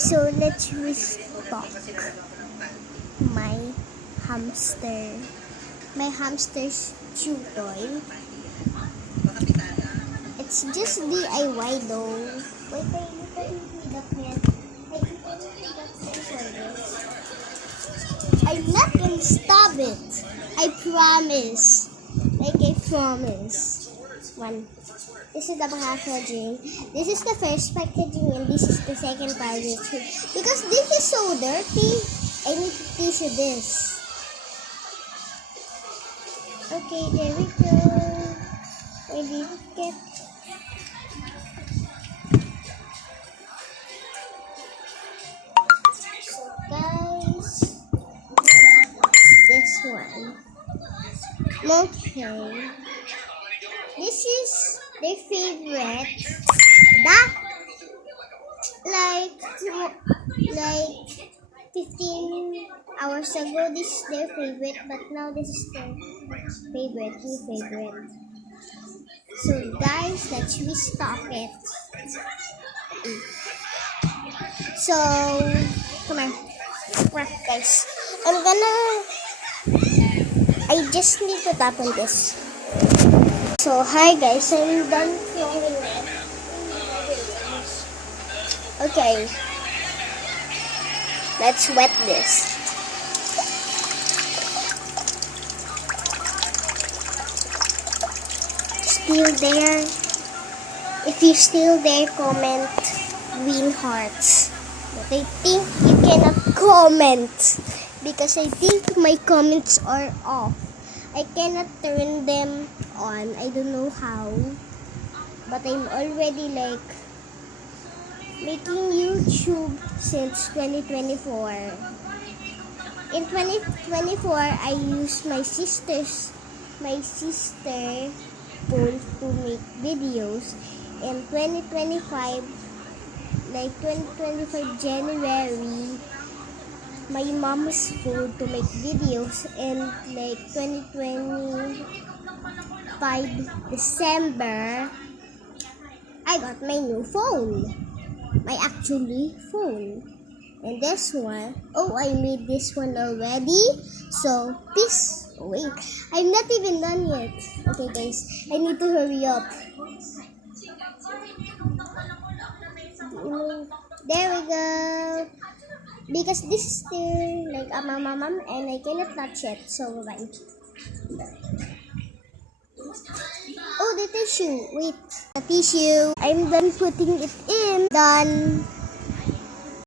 so let's restock my hamster. My hamster's chew toy. It's just DIY though. Wait, I need to the pen. I need to the pen for this. I'm not gonna stop it. I promise. Like I promise. One. This is the packaging. This is the first packaging and this is the second packaging. Because this is so dirty, I need to tissue this. Okay, there we go. We did get. So guys, this one. Okay. This is their favorite. Like 15 hours ago, this is their favorite, but now this is their favorite, new favorite. So guys, let's restock it. So, come on. Guys, I just need to tap on this. So, hi guys, I'm done filming it. Okay. Let's wet this. Still there? If you're still there, comment green hearts. But I think you cannot comment because I think my comments are off. I cannot turn them on. I don't know how. But I'm already like making YouTube since 2024. In 2024, I used my sister phone to make videos. In 2025, like 2025 January, my mom's phone to make videos. And like 2025 December, I got my new phone. My actually phone. And this one, oh, I made this one already. So this, wait, I'm not even done yet. Okay guys, I need to hurry up. There we go. Because this is still like a mama and I cannot touch it. So bye. Oh, the tissue. Wait, the tissue. I'm done putting it in. Done.